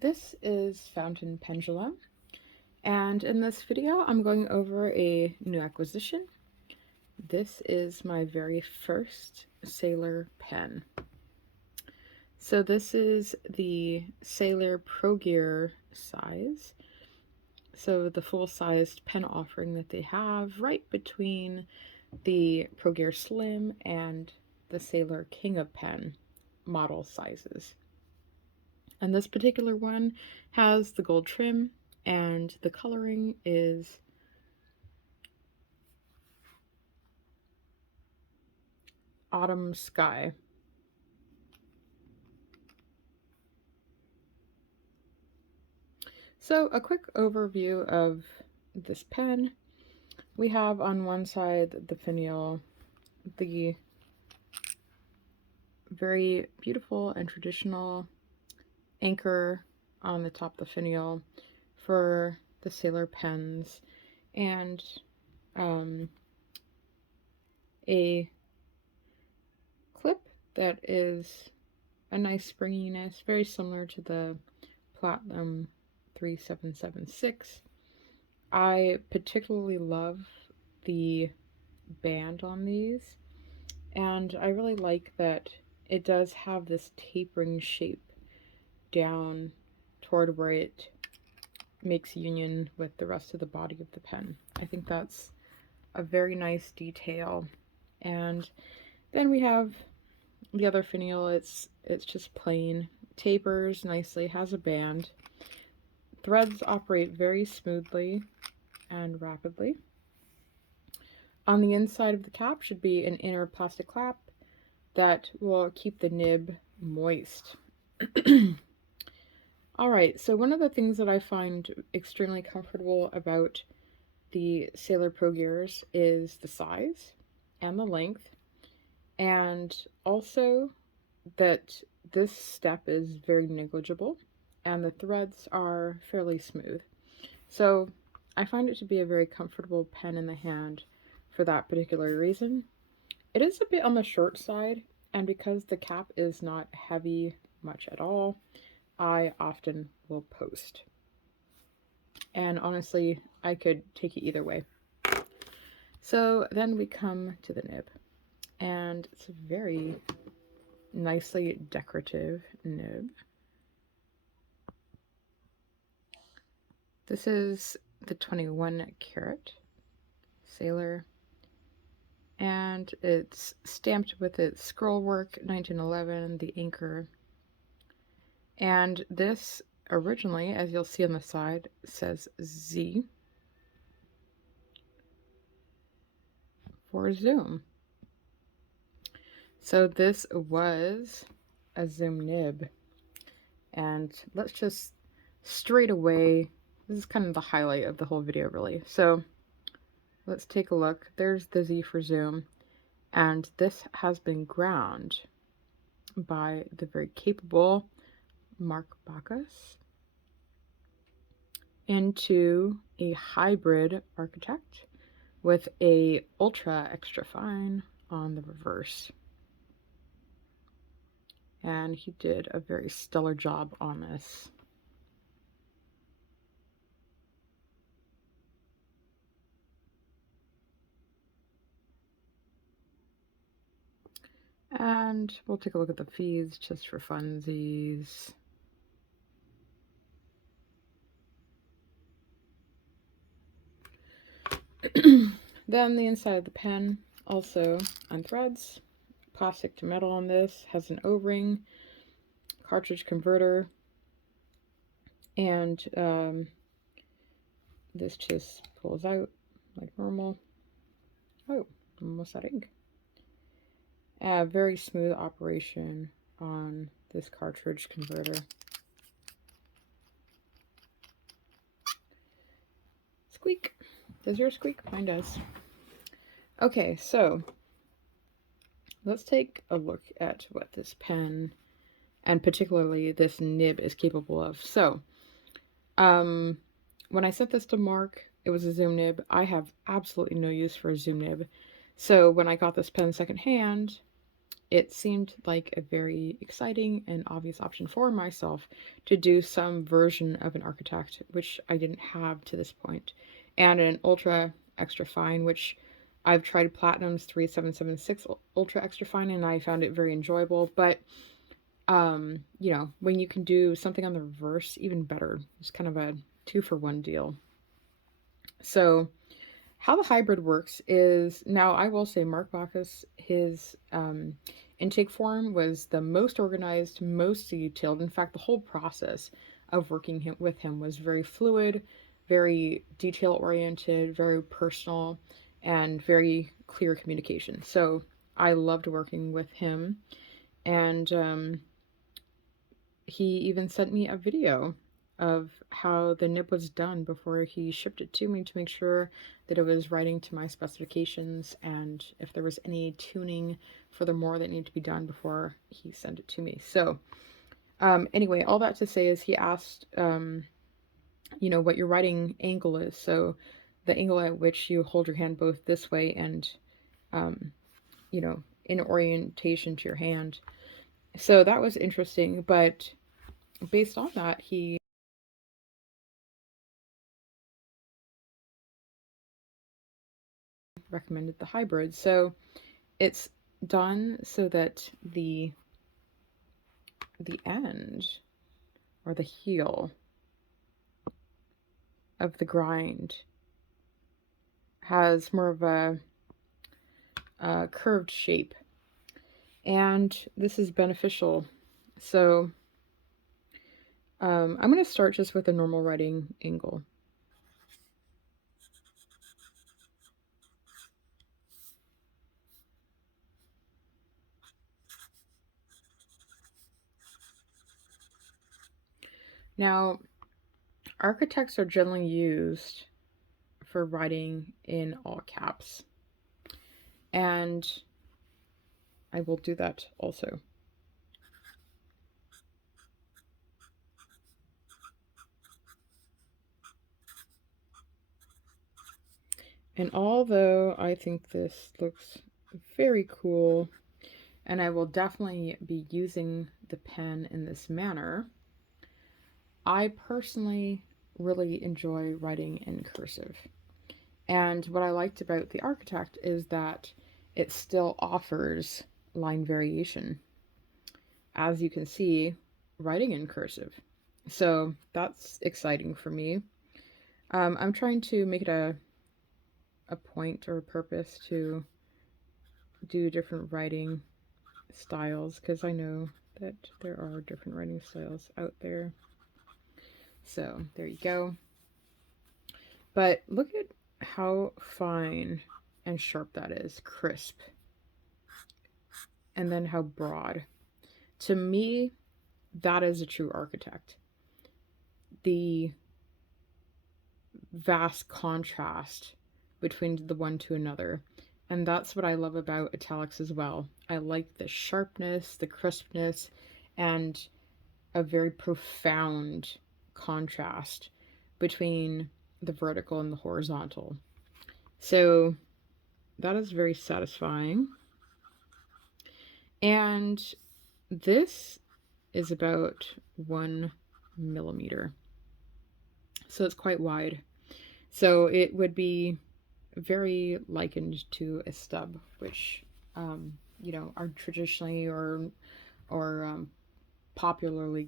This is Fountain Pendulum, and in this video I'm going over a new acquisition. This is my very first Sailor pen. So this is the Sailor Pro Gear size. So the full-sized pen offering that they have right between the Pro Gear Slim and the Sailor King of Pen model sizes. And this particular one has the gold trim, and the coloring is Autumn Sky. So a quick overview of this pen. We have on one side the finial, the very beautiful and traditional anchor on the top of the finial for the Sailor pens, and a clip that is a nice springiness, very similar to the Platinum 3776. I particularly love the band on these, and I really like that it does have this tapering shape down toward where it makes union with the rest of the body of the pen. I think that's a very nice detail. And then we have the other finial. It's just plain, tapers nicely, has a band. Threads operate very smoothly and rapidly. On the inside of the cap should be an inner plastic cap that will keep the nib moist. Alright, so one of the things that I find extremely comfortable about the Sailor Pro Gears is the size and the length, and also that this step is very negligible and the threads are fairly smooth. So I find it to be a very comfortable pen in the hand for that particular reason. It is a bit on the short side, and because the cap is not heavy much at all, I often will post. And honestly, I could take it either way. So then we come to the nib, and it's a very nicely decorative nib. This is the 21 karat Sailor, and it's stamped with its scroll work 1911, the anchor. And this originally, as you'll see on the side, says Z for zoom. So this was a zoom nib. And let's just straight away, this is kind of the highlight of the whole video really. So let's take a look. There's the Z for zoom. And this has been ground by the very capable Mark Bacas into a hybrid architect with a ultra extra fine on the reverse. And he did a very stellar job on this. And we'll take a look at the feeds just for funsies. Then the inside of the pen, also on threads, plastic to metal on this, has an O-ring, cartridge converter, and this just pulls out like normal. Oh, almost out of ink. Very smooth operation on this cartridge converter. Squeak. Does yours squeak? Mine does. Okay, so let's take a look at what this pen, and particularly this nib, is capable of. So, when I sent this to Mark, it was a zoom nib. I have absolutely no use for a zoom nib. So when I got this pen secondhand, it seemed like a very exciting and obvious option for myself to do some version of an architect, which I didn't have to this point, and an ultra extra fine, which I've tried Platinum's 3776 ultra extra fine and I found it very enjoyable. But you know, when you can do something on the reverse, even better. It's kind of a 2-for-1 deal. So how the hybrid works is, now I will say Mark Bacas, his intake form was the most organized, most detailed. In fact, the whole process of working with him was very fluid, very detail oriented, very personal, and very clear communication. So I loved working with him. And he even sent me a video of how the nib was done before he shipped it to me to make sure that it was writing to my specifications and if there was any tuning furthermore that needed to be done before he sent it to me. So anyway, all that to say is he asked, you know, what your writing angle is. So the angle at which you hold your hand both this way and, you know, in orientation to your hand. So that was interesting, but based on that, he recommended the hybrid. So it's done so that the end or the heel of the grind has more of a curved shape, and this is beneficial. So I'm going to start just with a normal writing angle. Now, architects are generally used for writing in all caps, and I will do that also. And although I think this looks very cool, and I will definitely be using the pen in this manner, I personally really enjoy writing in cursive. And what I liked about the Architect is that it still offers line variation, as you can see, writing in cursive. So that's exciting for me. I'm trying to make it a point or a purpose to do different writing styles because I know that there are different writing styles out there. So there you go. But look at how fine and sharp that is, crisp. And then how broad. To me, that is a true architect. The vast contrast between the one to another. And that's what I love about italics as well. I like the sharpness, the crispness, and a very profound contrast between the vertical and the horizontal. So that is very satisfying. And this is about 1 millimeter. So it's quite wide. So it would be very likened to a stub, which you know, are traditionally or popularly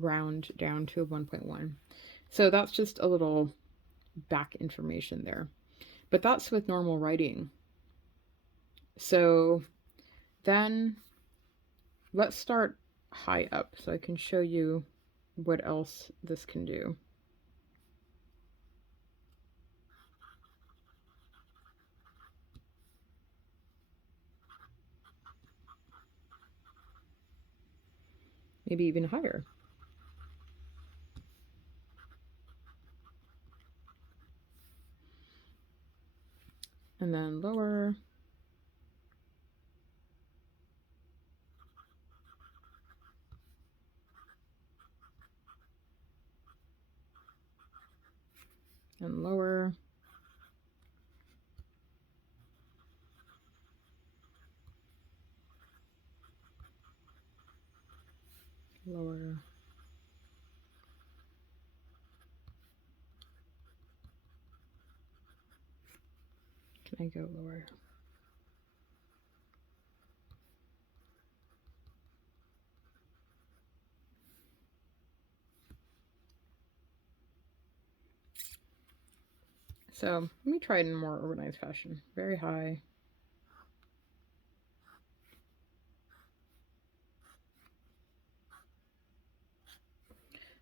ground down to a 1.1. So that's just a little back information there. But that's with normal writing. So then let's start high up so I can show you what else this can do. Maybe even higher. And then lower. And lower. lower. Can I go lower? So let me try it in a more organized fashion. Very high.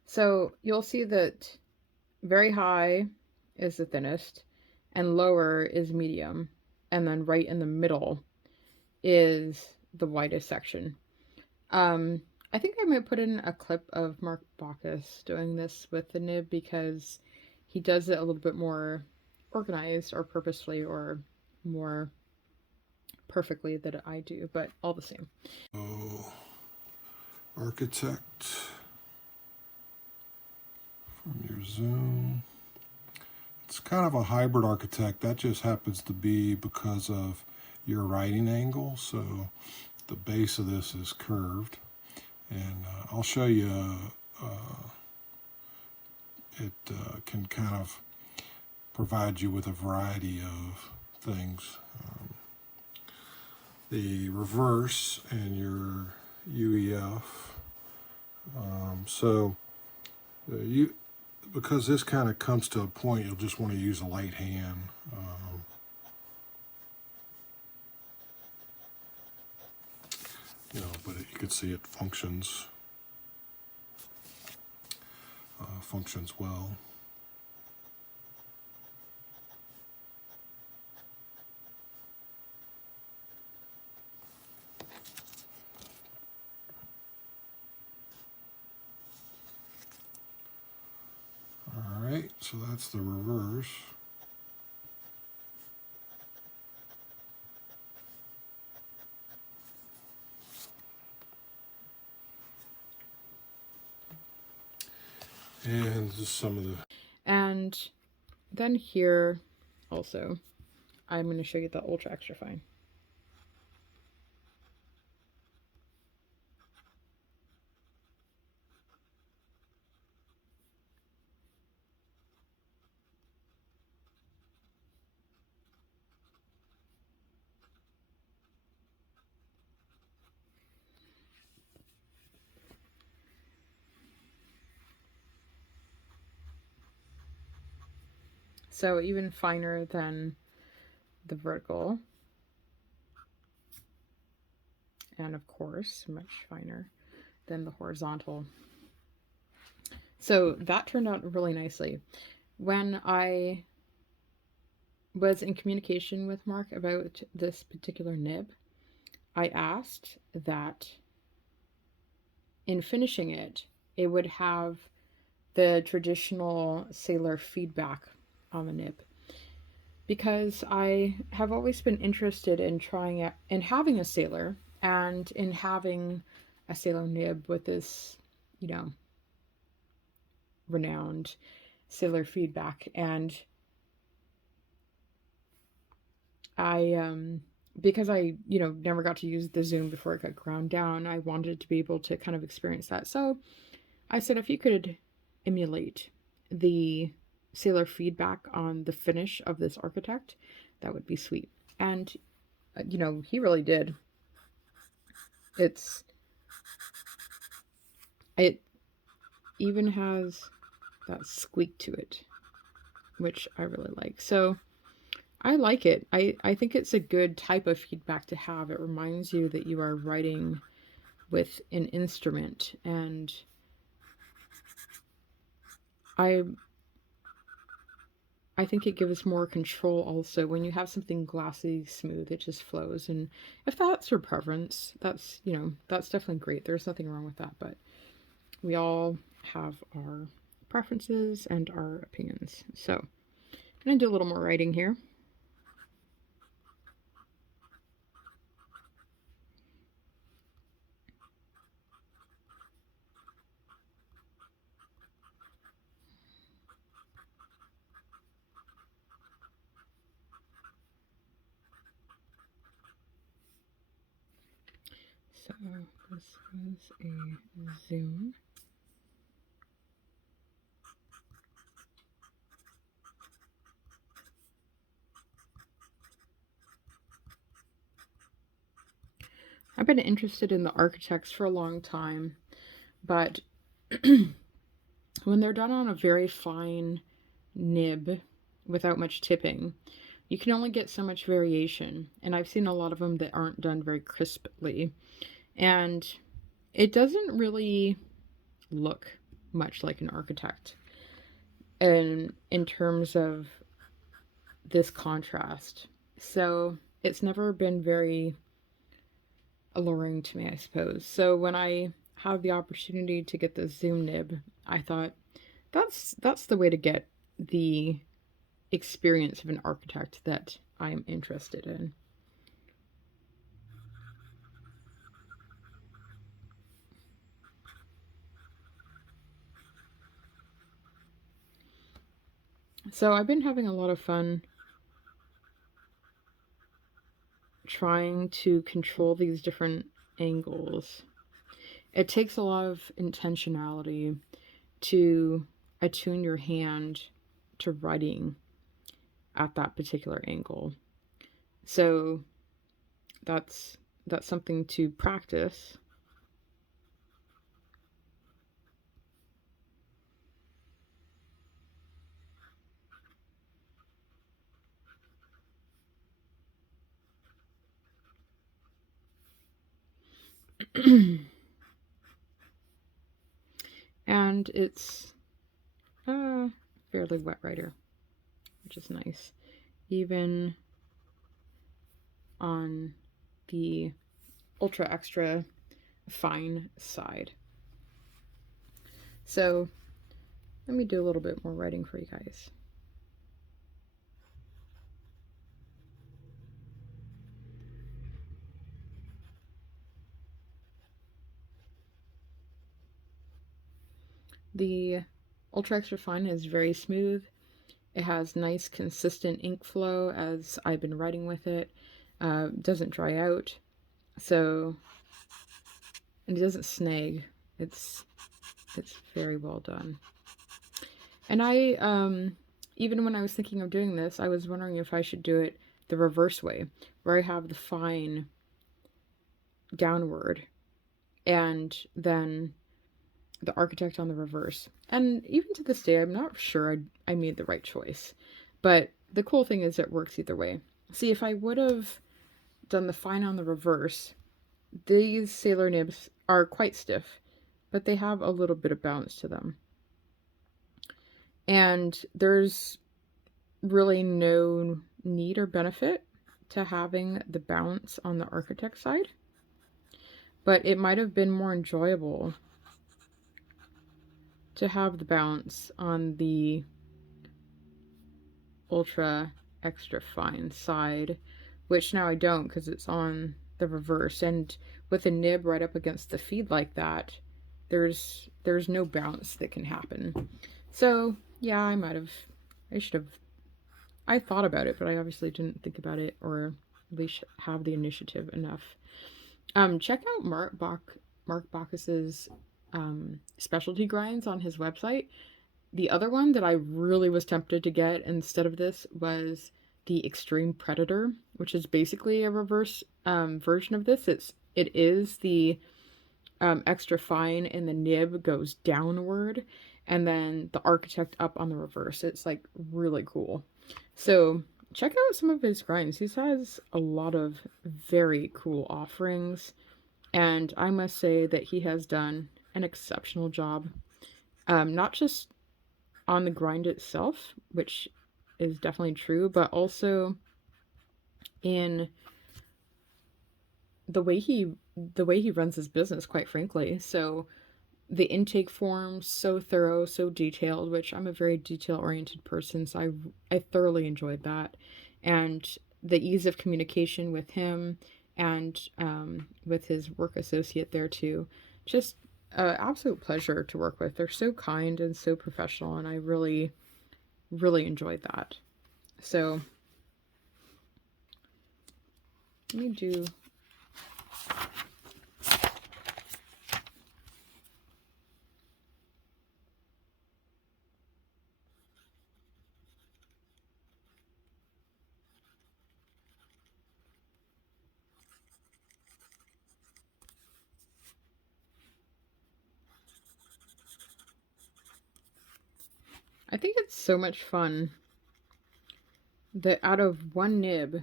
So you'll see that very high is the thinnest, and lower is medium, and then right in the middle is the widest section. I think I might put in a clip of Mark Bacas doing this with the nib because he does it a little bit more organized or purposefully or more perfectly than I do, but all the same. Oh, architect from your Zoom. It's kind of a hybrid architect. That just happens to be because of your writing angle. So the base of this is curved. And I'll show you, it can kind of provide you with a variety of things. The reverse and your UEF. Because this kind of comes to a point, you'll just want to use a light hand. But you can see it functions well. All right, so that's the reverse. And just some of the... And then here also, I'm going to show you the ultra extra fine. So even finer than the vertical. And of course, much finer than the horizontal. So that turned out really nicely. When I was in communication with Mark about this particular nib, I asked that in finishing it, it would have the traditional sailor feedback on the nib. Because I have always been interested in in having a sailor and in having a sailor nib with this, renowned sailor feedback. And because I, never got to use the Zoom before it got ground down, I wanted to be able to kind of experience that. So I said, if you could emulate the sailor feedback on the finish of this architect, that would be sweet. And, he really did. It even has that squeak to it, which I really like. So I like it. I think it's a good type of feedback to have. It reminds you that you are writing with an instrument, and I think it gives more control also. When you have something glossy, smooth, it just flows. And if that's your preference, that's definitely great. There's nothing wrong with that, but we all have our preferences and our opinions. So I'm going to do a little more writing here. So this was a zoom. I've been interested in the architects for a long time, but when they're done on a very fine nib without much tipping, you can only get so much variation. And I've seen a lot of them that aren't done very crisply. And it doesn't really look much like an architect. And in terms of this contrast. So it's never been very alluring to me, I suppose. So when I had the opportunity to get the zoom nib, I thought that's the way to get the experience of an architect that I'm interested in. So I've been having a lot of fun trying to control these different angles. It takes a lot of intentionality to attune your hand to writing at that particular angle. So that's something to practice. And it's fairly wet writer, which is nice. Even on the ultra extra fine side. So let me do a little bit more writing for you guys. The ultra extra fine is very smooth. It has nice consistent ink flow as I've been writing with it. Doesn't dry out, so and it doesn't snag. It's very well done. And I even when I was thinking of doing this, I was wondering if I should do it the reverse way, where I have the fine downward and then the architect on the reverse. And even to this day, I'm not sure I made the right choice. But the cool thing is it works either way. See, if I would have done the fine on the reverse, these sailor nibs are quite stiff, but they have a little bit of bounce to them. And there's really no need or benefit to having the bounce on the architect side. But it might have been more enjoyable to have the bounce on the ultra extra fine side, which now I don't because it's on the reverse. And with a nib right up against the feed like that, there's no bounce that can happen. So yeah, I thought about it, but I obviously didn't think about it or at least have the initiative enough. Check out Mark Bacas's specialty grinds on his website. The other one that I really was tempted to get instead of this was the Extreme Predator, which is basically a reverse version of this. It is the extra fine and the nib goes downward and then the architect up on the reverse. It's like really cool. So check out some of his grinds. He has a lot of very cool offerings, and I must say that he has done an exceptional job. Not just on the grind itself, which is definitely true, but also in the way he runs his business, quite frankly. So the intake forms so thorough, so detailed, which I'm a very detail oriented person, so I thoroughly enjoyed that. And the ease of communication with him and with his work associate there too, just absolute pleasure to work with. They're so kind and so professional, and I really enjoyed that. So let me do I think it's so much fun that out of one nib,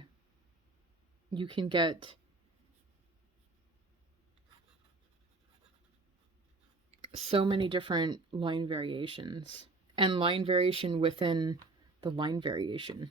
you can get so many different line variations and line variation within the line variation.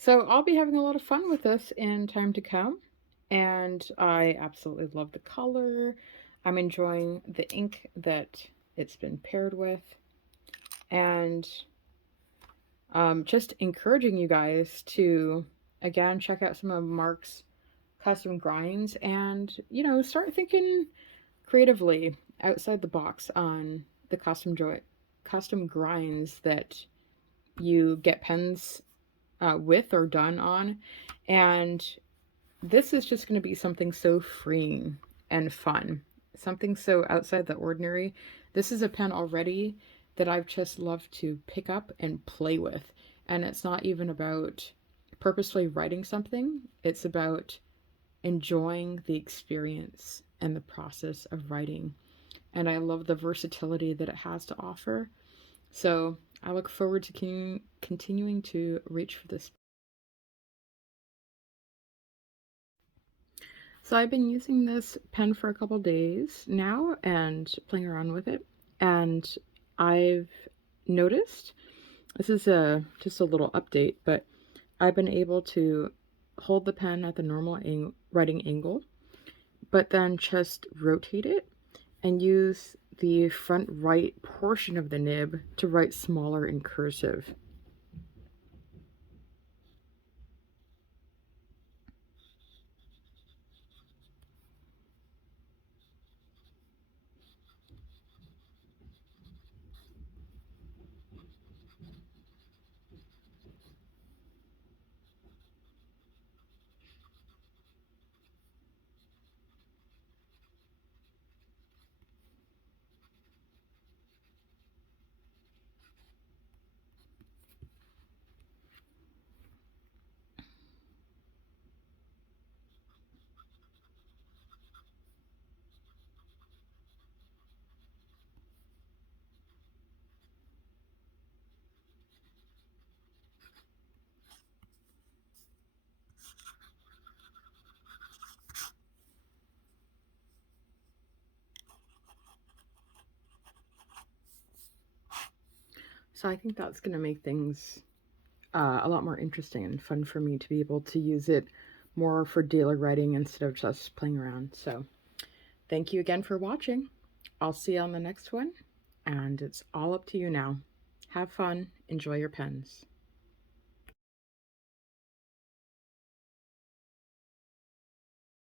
So I'll be having a lot of fun with this in time to come. And I absolutely love the color. I'm enjoying the ink that it's been paired with. And just encouraging you guys to, again, check out some of Mark's custom grinds and, start thinking creatively outside the box on the custom grinds that you get pens with or done on. And this is just going to be something so freeing and fun, something so outside the ordinary. This is a pen already that I've just loved to pick up and play with. And it's not even about purposefully writing something, it's about enjoying the experience and the process of writing. And I love the versatility that it has to offer. So I look forward to continuing to reach for this. So I've been using this pen for a couple days now and playing around with it. And I've noticed, this is just a little update, but I've been able to hold the pen at the normal writing angle, but then just rotate it and use the front right portion of the nib to write smaller in cursive. So I think that's going to make things a lot more interesting and fun for me to be able to use it more for daily writing instead of just playing around. So thank you again for watching. I'll see you on the next one, and it's all up to you now. Have fun, enjoy your pens.